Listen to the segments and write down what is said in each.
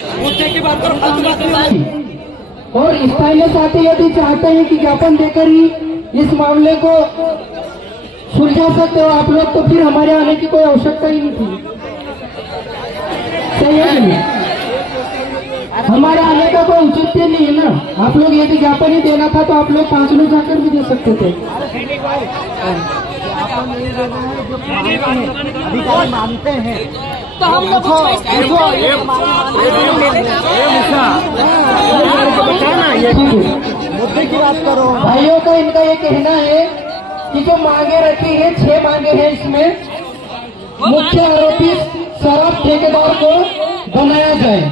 मुद्दे की बात करो, फालतू बात नहीं। और स्थानीय साथी यदि चाहते हैं कि ज्ञापन देकर ही इस मामले को सुलझा सकते हो आप लोग, तो फिर हमारे आने की कोई आवश्यकता ही नहीं थी। सही है कि नहीं? हमारे आने का कोई औचित्य नहीं है ना। आप लोग यदि ज्ञापन ही देना था तो आप लोग 5 लोग जाकर भी दे सकते थे। अधिकारी मानते हैं तो हम लोग मुद्दे की बात करो। भाइयों का इनका ये कहना है कि जो मांगे रखी है, 6 मांगे हैं, इसमें मुख्य आरोपी शराब ठेकेदार को बनाया जाए।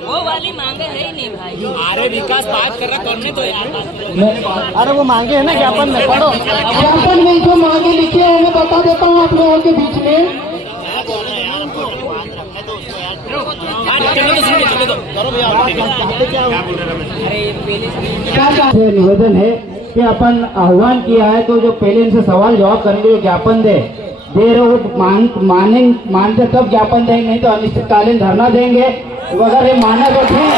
वो वाली मांगे है ही नहीं भाई। अरे विकास बात कर रहा कौन से तो यार बात। अरे वो मांगे है ना ज्ञापन में, पढ़ो ज्ञापन में जो मांगे लिखी है मैं बता देता हूँ आप लोगों के बीच में। क्या निवेदन है कि अपन आह्वान किया है तो जो पहले इनसे सवाल जवाब करेंगे ज्ञापन दे रहे वो मानते तब ज्ञापन देंगे, नहीं तो अनिश्चितकालीन धरना देंगे। अगर ये माना तो ठीक,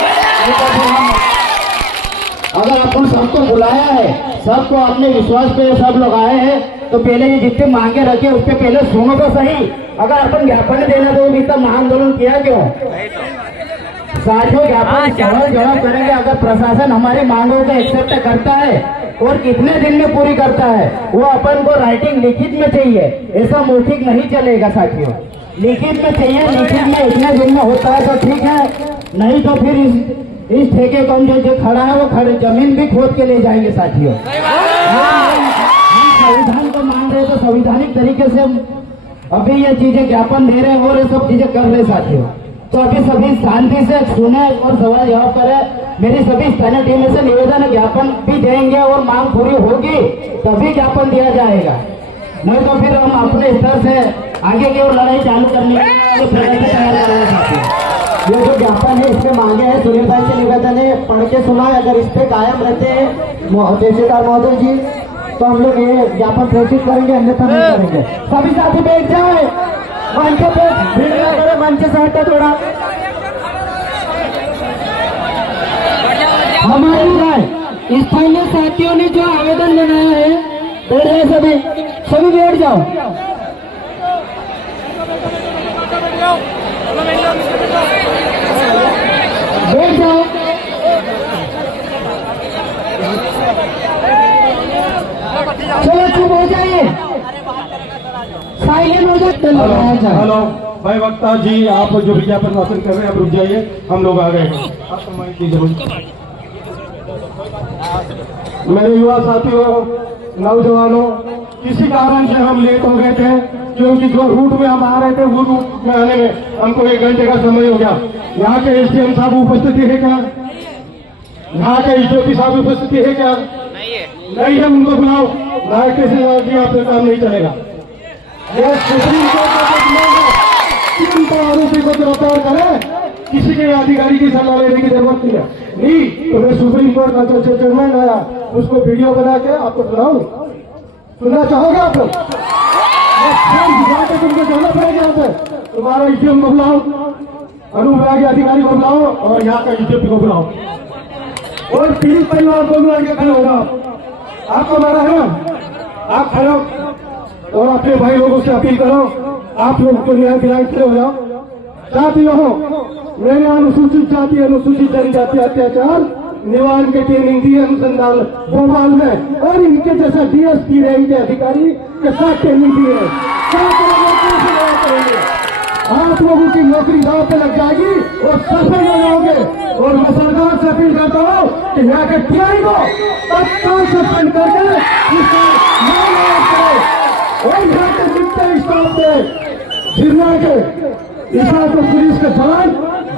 अगर अपन सबको बुलाया है, सबको अपने विश्वास पे सब लोग आए हैं, तो पहले ये जितने मांगे रखे उसके पहले सुनो तो सही। अगर अपन ज्ञापन देना तो इतना महाआंदोलन किया क्यों? साथियों ज्ञापन सवाल जवाब करेंगे। अगर प्रशासन हमारी मांगों को एक्सेप्ट करता है और कितने दिन में पूरी करता है, वो अपन को राइटिंग लिखित में चाहिए, ऐसा मौखिक नहीं चलेगा साथियों। लिखित में चाहिए, लिखित में इतने दिन में होता है तो ठीक है, नहीं तो फिर इस ठेके को जो खड़ा है वो खड़े जमीन भी खोद के ले जाएंगे साथियों। हम संविधान को मान रहे तो संवैधानिक तरीके से अभी ये चीजें ज्ञापन दे रहे हैं और ये सब चीजें कर रहे साथियों। तो अभी सभी शांति से सुने और सवाल जवाब करें। मेरी सभी स्थानीय टीम से निवेदन है, ज्ञापन भी देंगे और मांग पूरी होगी तभी ज्ञापन दिया जाएगा, नहीं तो फिर हम अपने स्तर से आगे की ओर लड़ाई चालू करने के प्रयत्न तैयार करेंगे। ये जो ज्ञापन है इसमें मांगे हैं, सुनील भाई से निवेदन है पढ़ के सुनाए। अगर इस पे कायम रहते हैं तहसीलदार महोदय जी तो हम लोग ये ज्ञापन प्रेषित करेंगे, अन्यथा नहीं करेंगे। सभी साथी बैठ जाए, मंच पे भीड़ न करें, मंच से हटे थोड़ा। हमारी राय स्थानीय साथियों ने जो आवेदन बनाया है, बैठ जाए सभी बैठ जाओ। बैठ जाओ, चलो चुप हो जाइए, साइलेंट हो जाए। हेलो भाई वक्ता जी, आप जो विज्ञापन वाचन कर रहे हैं आप रुक जाइए, हम लोग आ गए हैं। मेरे युवा साथियों, नौजवानों, किसी कारण से हम लेट हो गए थे, क्योंकि जो रूट में हम आ रहे थे वो रूट में आने में हमको 1 घंटे का समय हो गया। यहाँ के एसडीएम साहब उपस्थिति है क्या? यहाँ के एसडीओपी साहब उपस्थिति है क्या? नहीं है, उनको बुलाओ। नायक कैसे आपसे काम नहीं चलेगा। ये सुप्रीम कोर्ट का आरोपी को गिरफ्तार करे, किसी के अधिकारी की सलाह लेने की जरूरत नहीं है। नहीं तो मैं सुप्रीम कोर्ट का जो चेयरमैन आया उसको वीडियो बना के आपको सुनाऊं? सुनना चाहोगे आप लोग? तुमको जाना पड़ेगा यहाँ पे। तुम्हारा ईडीएम को बुलाओ, अनुविभागीय अधिकारी को बुलाओ और यहाँ का ईडीएम को बुलाओ और 3 परिवार को बुला के खड़े होगा। आपको मारा है ना, आप खड़े हो और अपने भाई लोगों से अपील करो, आप लोग को न्याय दिलाए खड़े हो जाओ। साथियों, मैंने अनुसूचित जाति अनुसूचित जनजाति अत्याचार निवारण की ट्रेनिंग दी अनुसंधान भोपाल में और इनके जैसा डीएसपी रैंक के अधिकारी के साथ ट्रेनिंग दी है। आप लोगों की नौकरी दांव पे लग जाएगी और सफल हो जाओगे। और मैं सरकार से अपील करता हूँ कि यहाँ के टीआई को तत्काल सस्पेंड करके और यहाँ के जितने स्टाफ थे जिला के इस पुलिस के जवान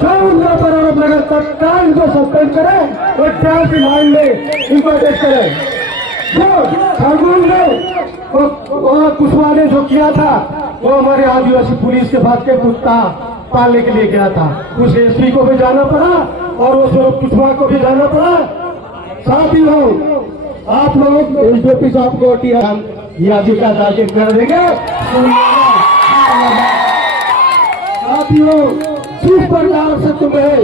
जो उनका पर आरोप लगा तत्काल इनको सस्पेंड करें और ट्रायल की लाइन में इनको अरेस्ट करें। जो खरगोन में कुशवाहा ने जो किया था वो हमारे आदिवासी पुलिस के भाग के कुत्ता पालने के लिए गया था, उस एसपी को भी जाना पड़ा और उस कुशवाहा को भी जाना पड़ा। साथ ही लोग आप लोग एसडीओपी साहब को यादी का दाखिल कर देंगे। साथियों, जिस प्रकार से तुम्हें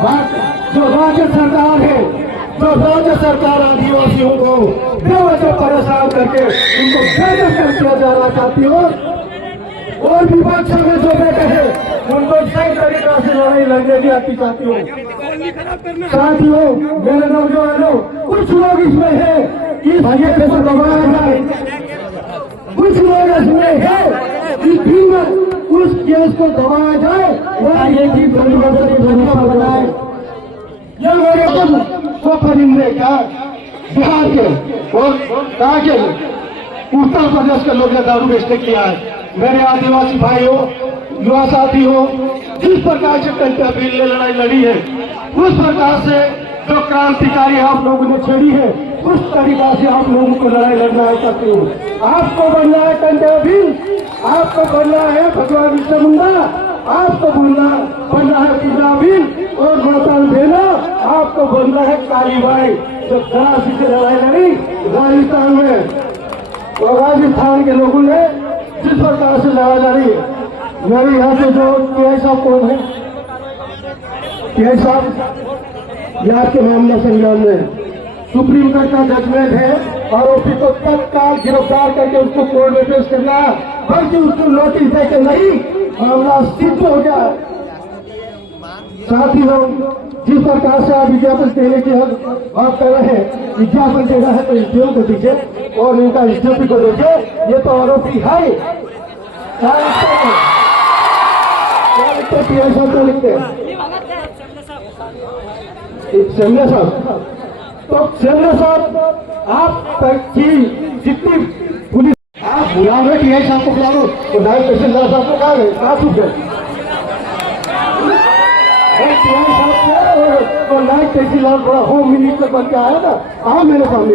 जो राज्य सरकार है, जो राज्य सरकार आदिवासियों को बेवजह परेशान करके उनको बेदखल किया जा रहा साथियों, और विपक्ष में जो बैठे हैं उनको सही तरीका से लड़ाई लड़ने की आती साथियों। मेरे नौजवानों, कुछ लोग इसमें है कि भैया पैसा दबाया जाए, कुछ लोग इसमें है कि फिर उस केस को दबाया जाए और ये की बनाए। ये मेरे को परिंदे क्या बिहार के और कहा के उत्तर प्रदेश के लोग ने दारू बेचने किया है। मेरे आदिवासी भाइयों, युवा साथियों, जिस प्रकार से कंटा बिल ने लड़ाई लड़ी है, उस प्रकार से जो क्रांतिकारी आप लोगों ने छेड़ी है, उस तरीका से आप लोगों को लड़ाई लड़ना है साथियों। आपको बनना है कंटा बिल, आपको बनना है भगवान बिरसा मुंडा, आपको बनना है पूजा बिल और मतदान देना, आपको बनना है कालीबाई जो कराची से लड़ाई लड़ी राजस्थान में, और राजस्थान के लोगों ने जिस प्रकार से लड़ा लड़ी। मेरे यहाँ से जो के साहब कौन है, के साहब यहाँ के मामला संज्ञान में सुप्रीम कोर्ट का जजमेंट है, आरोपी को तत्काल गिरफ्तार करके उसको कोर्ट में पेश करना, बल्कि उसको नोटिस देकर नहीं, मामला सिद्ध हो गया। साथ ही लोग जिस प्रकार से आप विज्ञापन देने की बात कर रहे हैं, विज्ञापन देना है तो एसडीएम को दीजिए और इनका एसडीपी को दीजिए, ये तो आरोपी है। क्या लिखते पीआई साहब को लिखते चंद्र साहब, तो चंद्र साहब आप की जितनी पुलिस आप बुला रहे पीआई साहब को बुला लो, तो नायब तहसीलदार साहब को कहा गए, कहा चुप गए पीआई साहब और नायब तहसीलदार थोड़ा होम मिनिस्टर बन के आया ना, कहा मेरे सामने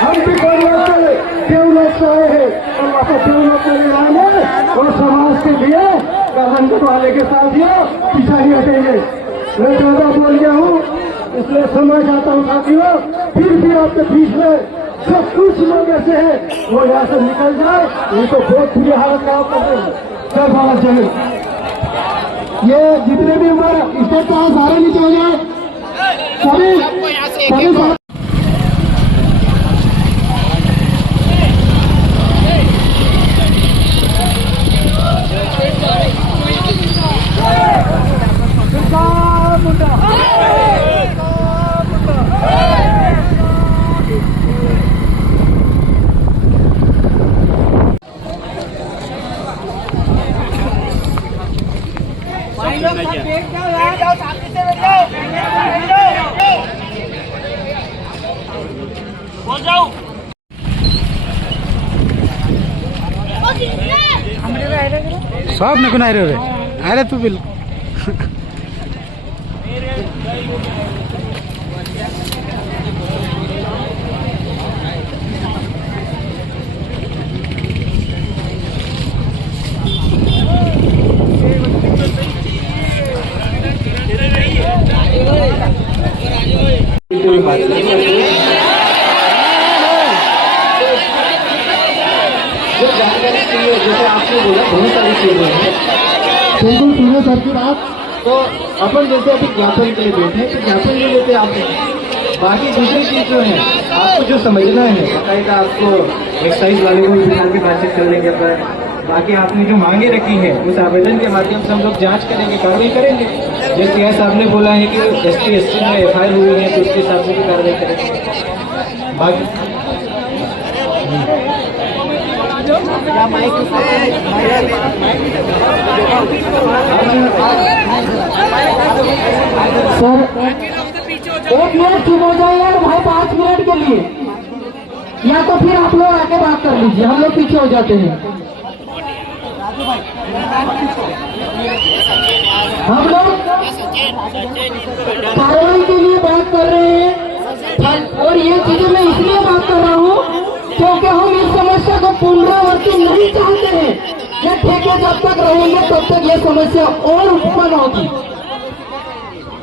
हम भी डेवलप से आए हैं, हम आपको डेवलप करने वाले और समाज के लिए रंगत वाले के साथ ये पीछा नहीं हटेंगे। मैं ज्यादा बोल गया हूँ, इसलिए समझ आता हूँ साथियों, फिर भी आपके बीच में जो कुछ लोग ऐसे हैं वो यहाँ से निकल जाए, उनको बहुत बुरी हालत खराब कर देंगे। जय भारत जय हिंद। ये जितने भी हमारे इसके पास सारे नीचे हो जाए, सभी सब न कुन आइरहे आएर तू बिल जैसे आपने बोला बहुत सारी चीजें हैं, बिल्कुल सुनो सर की बात। तो अपन जैसे अभी ज्ञापन के लिए बैठे तो ज्ञापन ले लेते आप, बाकी दूसरी चीज जो है आपको जो समझना है, बाकायदा आपको एक्साइज वाले को बिहार की बातचीत कर लेंगे पर बाकी आपने जो मांगे रखी है उस आवेदन के माध्यम से हम लोग जांच करेंगे, कार्रवाई करेंगे। जैसे सीआई साहब ने बोला है कि ST/SC में FIR हुई है तो उसके हिसाब से भी कार्रवाई करेंगे। बाकी सर 1 मिनट चुप हो जाए यार भाई, 5 मिनट के लिए, या तो फिर आप लोग आके बात कर लीजिए, हम लोग पीछे हो जाते हैं। हम लोग कार्रवाई के लिए बात कर रहे हैं और ये चीजें मैं इसलिए बात कर रहा हूँ क्योंकि हम इस समस्या को पुनरावृत्ति नहीं चाहते हैं। ये ठेके जब तक रहेंगे तब तक ये समस्या और उत्पन्न होगी।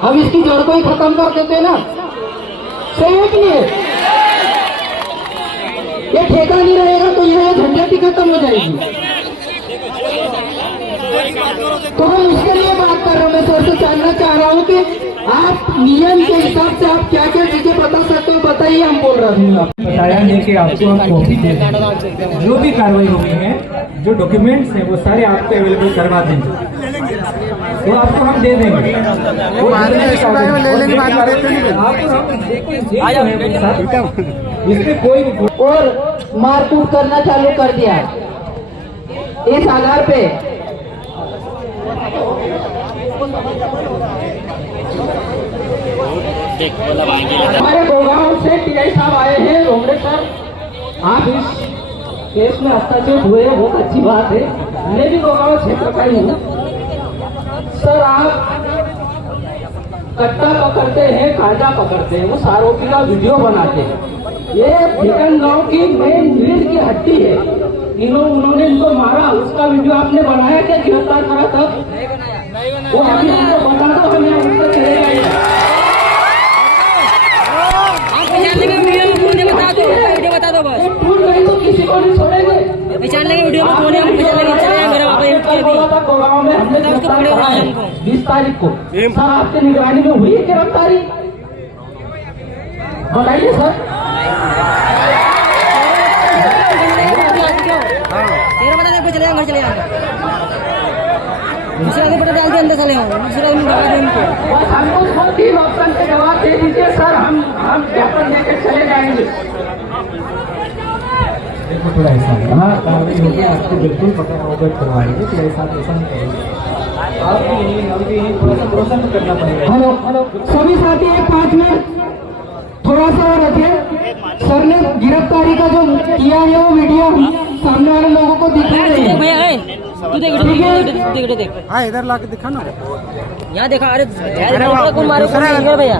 हम इसकी जड़ को ही खत्म कर देते हैं ना, सही है कि नहीं? ये ठेका नहीं रहेगा तो ये झंझट ही खत्म हो जाएगी। तो हम उसके लिए बात कर रहे हैं। मैं सर से जानना चाह रहा हूँ कि आप नियम के हिसाब से आप क्या क्या चीजें बता सकते हो, बताइए, हम बोल रहे हैं। बताया है कि आपको हम कॉपी दे देंगे, जो भी कार्रवाई हुई है, जो डॉक्यूमेंट्स हैं वो सारे आपको अवेलेबल करवा देंगे, वो आपको हम दे देंगे। वो इसमें कोई और मारकूट करना चालू कर दिया इस आधार पे। हमारे गोगांव से टीआई साहब आए हैं, रोमड़े सर। आप इस केस में हस्तक्षेप हुए, बहुत अच्छी बात है। मैं भी गोगांव क्षेत्र का ही हूँ सर। आप कट्टा पकड़ते हैं, खाजा पकड़ते हैं, उस आरोपी का वीडियो बनाते हैं। ये भिकन गांव की मेन रीढ़ की हड्डी है। उन्होंने इनको मारा, उसका वीडियो आपने बनाया क्या? गिरफ्तार करा तब वो अभी हमको बता दो, हम यहाँ उनसे चले जाएंगे। वीडियो बता दो बस। भूल गई तो किसी को नहीं छोड़ेंगे। पहचान लेंगे वीडियो में कौन है, हम पहचान लेंगे। चले मेरा वापस गाँव में हमने गिरफ्तार करा है 20 तारीख को। सर आपकी निगरानी में हुई है गिरफ्तारी? बताइए सर। तेरा बता दे, चले जाएंगे, चले जाएंगे। दूसरा आदमी पता डाल के अंदर चले जाओ, दूसरा आदमी दबा दो उनको। बस हमको 3 ऑप्शन पे जवाब दे दीजिए सर, हम ज्ञापन देकर चले जाएंगे। देखो थोड़ा ऐसा है, हाँ कार्रवाई होगी, आपको बिल्कुल पता अवगत करवाएंगे कि ऐसा ऐसा नहीं करेंगे। आप भी यही थोड़ा सा भरोसा तो करना पड़ेगा। हेलो सभी साथी, एक 5 मिनट थोड़ा सा रखिए। सर ने गिरफ्तारी का जो किया है वो वीडियो सामने वाले लोगों को दिखाएंगे। भैया तू देख वीडियो देख। हाँ इधर ला के दिखा ना। यहाँ देखा। अरे कौन मारे भैया?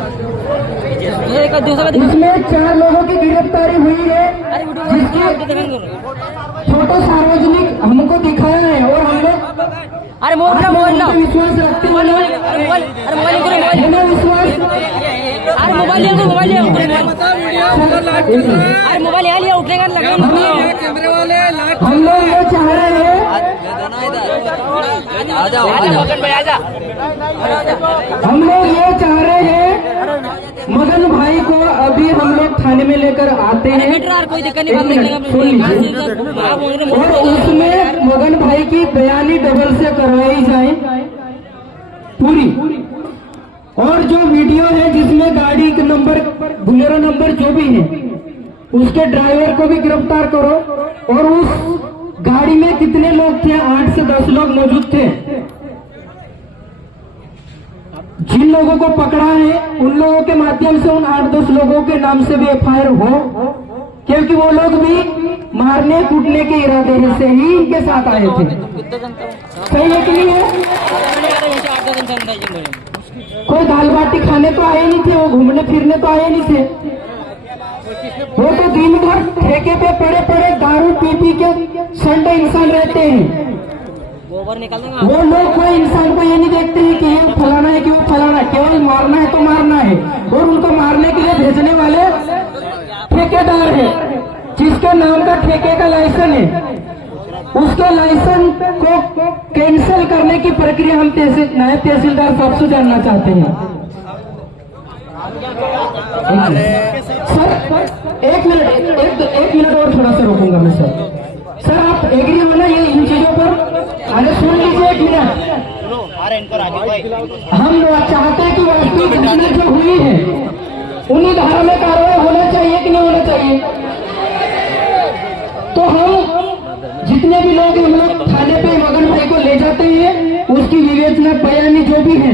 दूसरा इसमें 4 लोगों की गिरफ्तारी हुई है, जिसके फोटो सार्वजनिक हमको दिखाया है। और हम लोग अरे मोबाइल विश्वास रखते हैं। मोबाइल विश्वास अरे मोबाइल लिया, मोबाइल लिया, अरे मोबाइल यहाँ लिया, उठेगा लगा कैमरे वाले। हम लोग ये चाह रहे हैं, हम लोग ये चाह रहे हैं मगन भाई को अभी हम लोग थाने में लेकर आते हैं। कोई दिक्कत नहीं, और उसमें मगन भाई की बयानी डबल से करवाई जाए पूरी। और जो वीडियो है जिसमें गाड़ी के नंबर, बुलेरो नंबर जो भी है, उसके ड्राइवर को भी गिरफ्तार करो। और उस गाड़ी में कितने लोग थे? 8 से 10 लोग मौजूद थे। जिन लोगों को पकड़ा है उन लोगों के माध्यम से उन 8-10 लोगों के नाम से भी FIR हो, क्योंकि वो लोग भी मारने कूटने के इरादे से ही इनके साथ आए थे। सही है कि नहीं है? कोई दाल बाटी खाने तो आए नहीं थे, वो घूमने फिरने तो आए नहीं थे। वो तो दिन भर ठेके पे पड़े पड़े दारू पी के संडे इंसान रहते हैं। वो लोग कोई इंसान को ये नहीं देखते हैं कि ये फलाना है कि वो फलाना है, केवल मारना है तो मारना है। और उनको मारने के लिए भेजने वाले ठेकेदार है, जिसके नाम का ठेके का लाइसेंस है। उसके लाइसेंस को कैंसिल करने की प्रक्रिया हम नायब तहसीलदार साहब से जानना चाहते हैं। सर एक मिनट और थोड़ा सा रोकूंगा मैं सर। सर आप एग्री हो ना ये इन चीजों पर? अरे सुन लीजिए एक मिनट। हम चाहते हैं कि वास्तविक घटना जो हुई है उन्हीं धारा में कार्रवाई होना चाहिए कि नहीं होना चाहिए? तो हम जितने भी लोग हम लोग थाने पे मगन भाई को ले जाते हैं, उसकी विवेचना बयानी जो भी है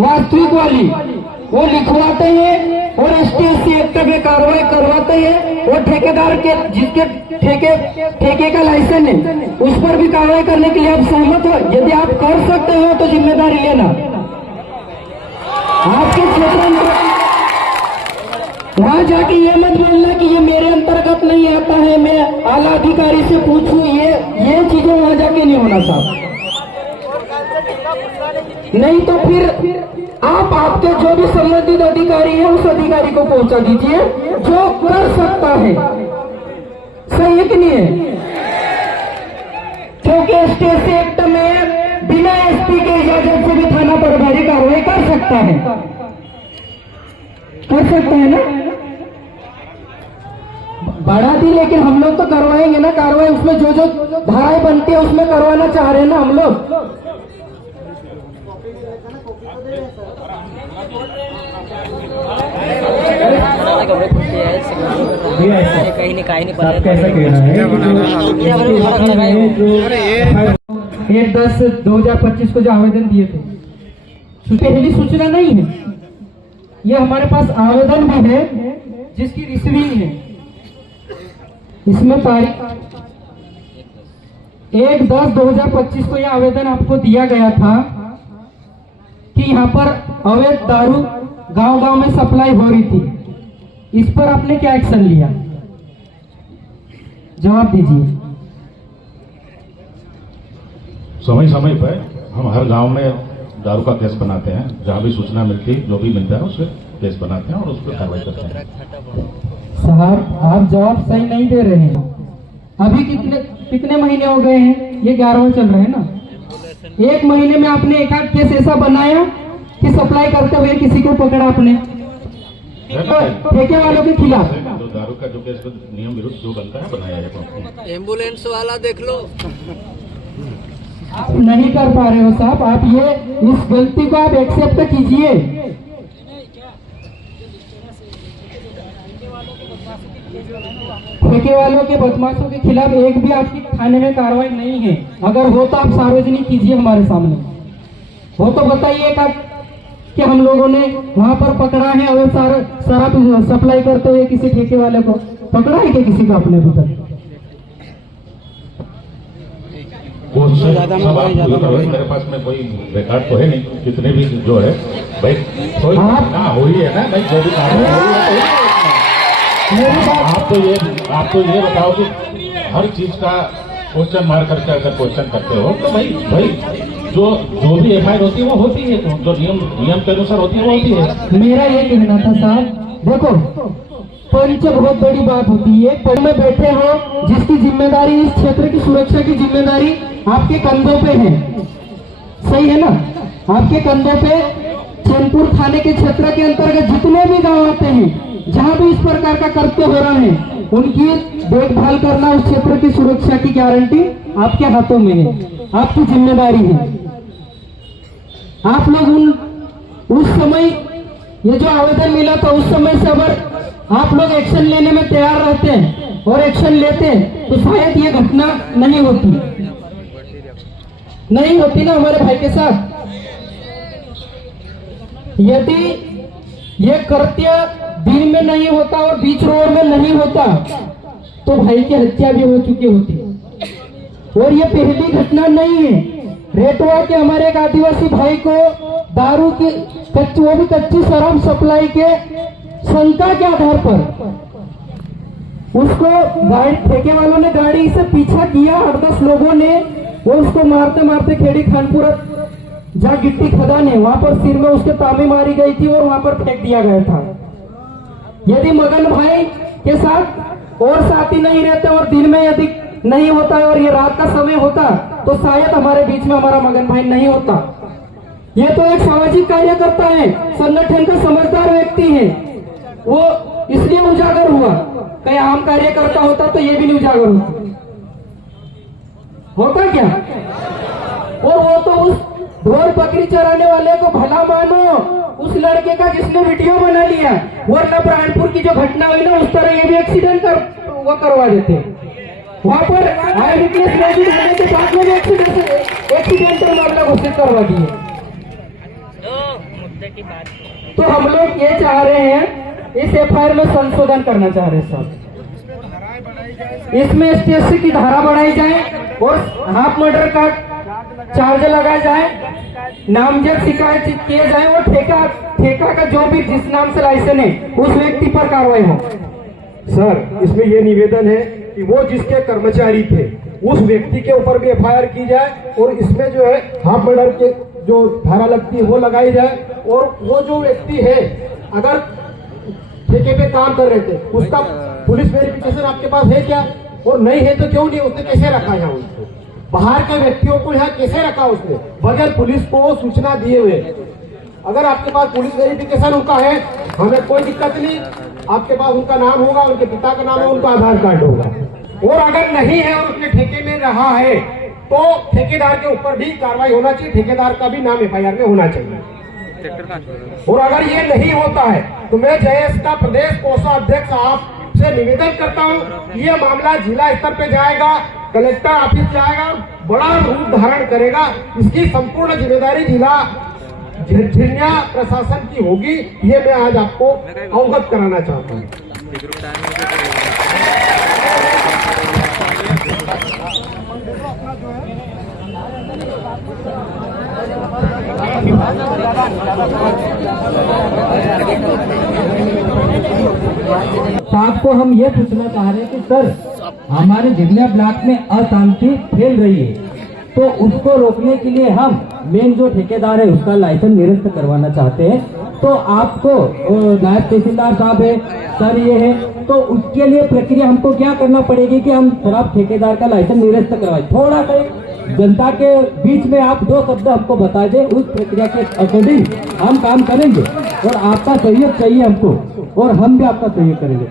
वास्तविक वाली वो लिखवाते हैं और STSC एक्ट में कार्रवाई करवाते हैं। और ठेकेदार के जिसके ठेके का लाइसेंस है उस पर भी कार्रवाई करने के लिए आप सहमत हो? यदि आप कर सकते हो तो जिम्मेदारी लेना। आपके क्षेत्र में वहां जाके ये मत बोलना कि ये मेरे अंतर्गत नहीं आता है, मैं आला अधिकारी से पूछूं। ये चीजें वहां जाके नहीं होना साहब। नहीं तो फिर आप आपके जो भी संबंधित अधिकारी है उस अधिकारी को पहुंचा दीजिए जो कर सकता है। सही है कि नहीं है? क्योंकि STSC एक्ट सकता है? कर सकता है ना? बढ़ा दी, लेकिन हम लोग तो करवाएंगे ना कार्रवाई। उसमें जो जो धाराएं बनती है उसमें करवाना चाह रहे हैं ना हम लोग। कहीं नहीं आप कैसा कहना है? 1/10/2025 को जो आवेदन दिए थे, पहली सूचना नहीं है, ये हमारे पास आवेदन भी है जिसकी रिसीविंग है। इसमें तारीख 1/10/2025 को यह आवेदन आपको दिया गया था कि यहाँ पर अवैध दारू गांव-गांव में सप्लाई हो रही थी। इस पर आपने क्या एक्शन लिया? जवाब दीजिए। समय समय पर हम हर गांव में दारू का केस बनाते हैं, जहां भी सूचना मिलती है, जो भी मिलता है उससे केस बनाते हैं और उस पर कार्रवाई करते हैं। साहब, आप जवाब सही नहीं दे रहे हैं। अभी कितने महीने हो गए हैं? ये 11वां चल रहा है ना। 1 महीने में आपने एक आध केस ऐसा बनाया कि सप्लाई करते हुए किसी को पकड़ा आपने ठेके वालों के खिलाफ? जो दारू का जो केस नियम विरुद्ध जो बनता है बनाया जाए। एम्बुलेंस वाला देख लो। आप नहीं कर पा रहे हो साहब, आप ये इस गलती को आप एक्सेप्ट कीजिए। ठेके वालों के बदमाशों के खिलाफ एक भी आपकी थाने में कार्रवाई नहीं है। अगर हो तो आप सार्वजनिक कीजिए हमारे सामने। हो तो बताइएगा कि हम लोगों ने वहां पर पकड़ा है और शराब सप्लाई करते हुए किसी ठेके वाले को पकड़ा है क्या किसी को आपने अभी तक? मेरे पास में कोई रिकॉर्ड तो है नहीं, कितने भी जो है भाई कोई ना हो ही है ना भाई, जो भी आप तो ये बताओ कि हर चीज का क्वेश्चन मार करके अगर क्वेश्चन करते हो तो भाई जो भी एफआईआर होती है वो होती है, जो नियम के अनुसार होती है वो होती है। मेरा ये कहना था साहब, देखो पंच बहुत बड़ी बात होती है। पंच में बैठे हो जिसकी जिम्मेदारी, इस क्षेत्र की सुरक्षा की जिम्मेदारी आपके कंधों पे है, सही है ना? आपके कंधों पे चैनपुर थाने के क्षेत्र के अंतर्गत जितने भी गांव आते हैं, जहां भी इस प्रकार का कृत्य हो रहा है, उनकी देखभाल करना, उस क्षेत्र की सुरक्षा की गारंटी आपके हाथों में है, आपकी जिम्मेदारी है। आप लोग उस समय ये जो आवेदन मिला था उस समय से अगर आप लोग एक्शन लेने में तैयार रहते हैं और एक्शन लेते हैं तो शायद ये घटना नहीं होती ना हमारे भाई के साथ। यदि ये कृत्य दिन में नहीं होता और बीच रोड में नहीं होता तो भाई की हत्या भी हो चुकी होती। और ये पहली घटना नहीं है। रेटवा के हमारे एक आदिवासी भाई को दारू की वो भी कच्ची शराब सप्लाई के शंका के आधार पर उसको गाड़ी ठेके वालों ने गाड़ी से पीछा किया, 8-10 लोगों ने वो उसको मारते मारते खेड़ी खानपुर जहाँ गिट्टी खदान है वहां पर सिर में उसके ताबे मारी गई थी और वहां पर फेंक दिया गया था। यदि मगन भाई के साथ और साथी नहीं रहते और दिन में यदि नहीं होता है और ये रात का समय होता तो शायद हमारे बीच में हमारा मगन भाई नहीं होता। ये तो एक सामाजिक कार्यकर्ता है, संगठन का समझदार व्यक्ति है, वो इसलिए उजागर हुआ। कहीं आम कार्यकर्ता होता तो ये भी नहीं उजागर होता क्या? और वो तो उस ढोर बकरी चराने वाले को भला मानो, उस लड़के का जिसने वीडियो बना लिया, वरना प्राणपुर की जो घटना हुई ना उस तरह ये भी एक्सीडेंट करवा देते। वहां पर आई विटनेस मौजूद होने के बाद में एक्सीडेंटल मामला घोषित करवा दिए। तो हम लोग ये चाह रहे हैं, इस एफआईआर में संशोधन करना चाह रहे हैं साहब। इसमें STSC की धारा बढ़ाई जाए और हाफ मर्डर का चार्ज लगाया जाए, नामजद शिकायत किए जाए और ठेका का जो भी जिस नाम से लाइसेंस है उस व्यक्ति पर कार्रवाई हो। सर, इसमें ये निवेदन है कि वो जिसके कर्मचारी थे उस व्यक्ति के ऊपर भी एफआईआर की जाए और इसमें जो है हाफ मर्डर के जो धारा लगती है वो लगाई जाए। और वो जो व्यक्ति है अगर ठेके पे काम कर रहे थे उसका पुलिस वेरिफिकेशन आपके पास है क्या? और नहीं है तो क्यों नहीं, उसने कैसे रखा यहाँ उसको? बाहर के व्यक्तियों को यहाँ कैसे रखा उसने बगैर पुलिस को सूचना दिए हुए? अगर आपके पास पुलिस वेरिफिकेशन उनका है, हमें कोई दिक्कत नहीं। आपके पास उनका नाम होगा, उनके पिता का नाम होगा, उनका आधार कार्ड होगा। और अगर नहीं है और उसने ठेके में रहा है तो ठेकेदार के ऊपर भी कार्रवाई होना चाहिए, ठेकेदार का भी नाम FIR में होना चाहिए। और अगर ये नहीं होता है तो मैं JS का प्रदेश कोषाध्यक्ष आपसे निवेदन करता हूँ, ये मामला जिला स्तर पे जाएगा, कलेक्टर ऑफिस जाएगा, बड़ा रूप धारण करेगा। इसकी संपूर्ण जिम्मेदारी जिला झिरझिरिया प्रशासन की होगी, ये मैं आज आपको अवगत कराना चाहता हूँ। साहब को हम ये पूछना चाह रहे हैं कि सर हमारे झिरझिरिया ब्लॉक में अशांति फैल रही है, तो उसको रोकने के लिए हम मेन जो ठेकेदार है उसका लाइसेंस निरस्त करवाना चाहते हैं। तो आपको नायब तहसीलदार साहब है, सर ये है, तो उसके लिए प्रक्रिया हमको क्या करना पड़ेगी कि हम खराब ठेकेदार का लाइसेंस निरस्त करवाए? थोड़ा सा जनता के बीच में आप 2 शब्द हमको बता दें, उस प्रक्रिया के अकॉर्डिंग हम काम करेंगे और आपका सहयोग चाहिए हमको और हम भी आपका सहयोग करेंगे।